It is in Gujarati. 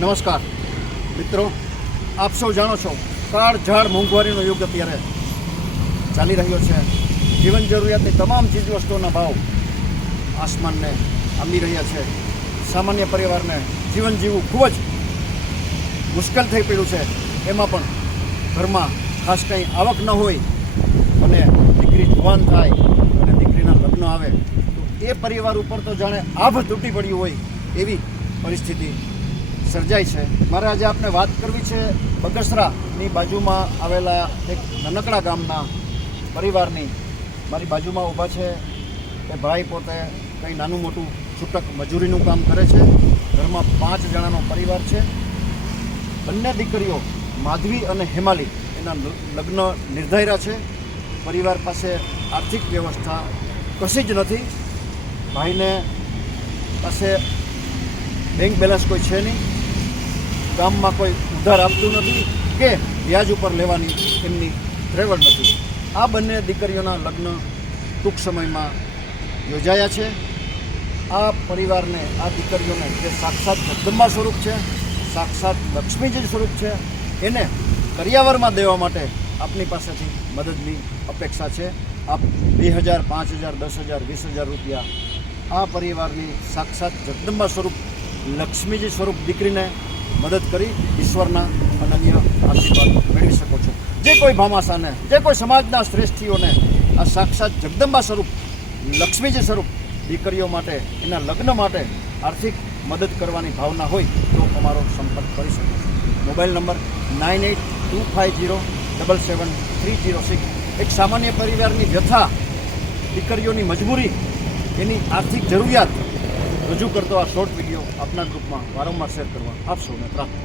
નમસ્કાર મિત્રો, આપ સૌ જાણો છો કાળઝાળ મોંઘવારીનો યુગ અત્યારે ચાલી રહ્યો છે. જીવન જરૂરિયાતની તમામ ચીજવસ્તુઓના ભાવ આસમાનને આંબી રહ્યા છે. સામાન્ય પરિવારને જીવન જીવવું ખૂબ જ મુશ્કેલ થઈ પડ્યું છે. એમાં પણ ઘરમાં ખાસ કંઈ આવક ન હોય અને દીકરી જુવાન થાય અને દીકરીના લગ્ન આવે તો એ પરિવાર ઉપર તો જાણે આભ તૂટી પડ્યું હોય એવી પરિસ્થિતિ સર્જાય છે. મારે આજે આપને વાત કરવી છે બગસરાની બાજુમાં આવેલા એક નાનકડા ગામના પરિવારની. મારી બાજુમાં ઊભા છે એ ભાઈ પોતે કંઈ નાનું મોટું છૂટક મજૂરીનું કામ કરે છે. ઘરમાં 5 જણાનો પરિવાર છે. બંને દીકરીઓ માધવી અને હેમાલી એના લગ્ન નિર્ધાર્યા છે. પરિવાર પાસે આર્થિક વ્યવસ્થા કશી જ નથી. ભાઈને પાસે બેંક બેલેન્સ કોઈ છે નહીં, ગામમાં કોઈ ઉધાર આપતું નથી કે વ્યાજ ઉપર લેવાની એમની ત્રેવડ નથી. આ બંને દીકરીઓના લગ્ન ટૂંક સમયમાં યોજાયા છે. આ પરિવારને, આ દીકરીઓને જે સાક્ષાત જગદંબા સ્વરૂપ છે, સાક્ષાત લક્ષ્મીજી સ્વરૂપ છે, એને કરિયાવરમાં દેવા માટે આપની પાસેથી મદદની અપેક્ષા છે. આપ 2000, 5000, 10,000, 20,000 રૂપિયા આ પરિવારની સાક્ષાત જગદંબા સ્વરૂપ લક્ષ્મીજી સ્વરૂપ દીકરીને મદદ કરી ઈશ્વરના અનન્ય આશીર્વાદ મેળવી શકો છો. જે કોઈ ભામાશાને, જે કોઈ સમાજના શ્રેષ્ઠીઓને આ સાક્ષાત જગદંબા સ્વરૂપ લક્ષ્મીજી સ્વરૂપ દીકરીઓ માટે, એના લગ્ન માટે આર્થિક મદદ કરવાની ભાવના હોય તો અમારો સંપર્ક કરી શકો છો. Mobile number 9825077306. એક સામાન્ય પરિવારની વ્યથા, દીકરીઓની મજબૂરી, એની આર્થિક જરૂરિયાત રજૂ કરતો આ શોર્ટ વિડીયો આપના ગ્રુપમાં વારંવાર શેર કરવા આપ સૌને પ્રાર્થના.